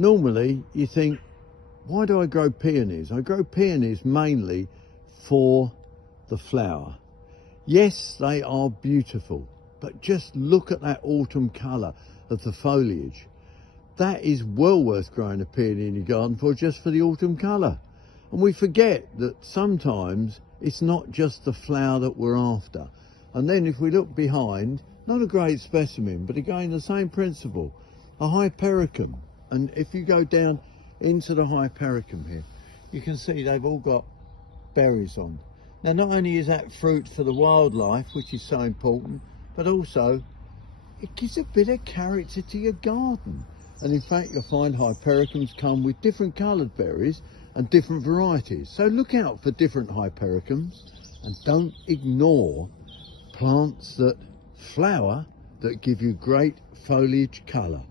Normally you think, why do I grow peonies? I grow peonies mainly for the flower. Yes, they are beautiful, but just look at that autumn colour of the foliage. That is well worth growing a peony in your garden for, just for the autumn colour. And we forget that sometimes it's not just the flower that we're after. And then if we look behind, not a great specimen, but again the same principle, a hypericum. And if you go down into the hypericum here, you can see they've all got berries on. Now, not only is that fruit for the wildlife, which is so important, but also it gives a bit of character to your garden. And in fact, you'll find hypericums come with different coloured berries and different varieties. So look out for different hypericums and don't ignore plants that flower, that give you great foliage colour.